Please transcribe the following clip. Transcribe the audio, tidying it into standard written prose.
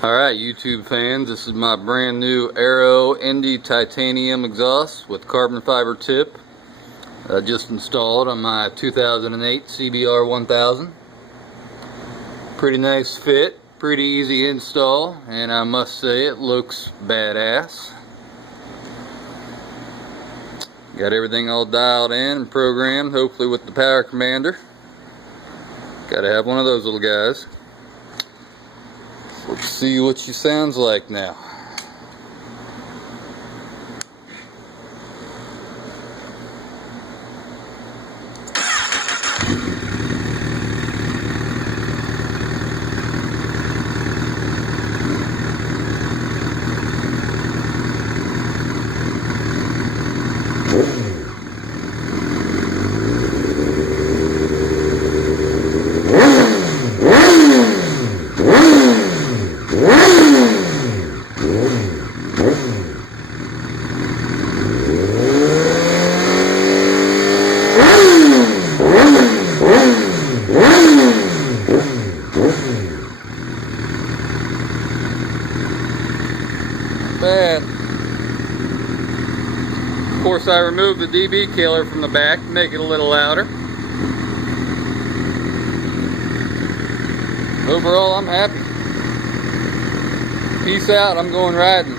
Alright, YouTube fans, this is my brand new Aero Indy titanium exhaust with carbon fiber tip. Just installed on my 2008 cbr1000. Pretty nice fit, pretty easy install, and I must say it looks badass. Got everything all dialed in and programmed, hopefully with the power commander. Gotta have one of those little guys. Let's see what she sounds like now. Bad. Of course, I removed the dB killer from the back to make it a little louder. Overall, I'm happy. Peace out, I'm going riding.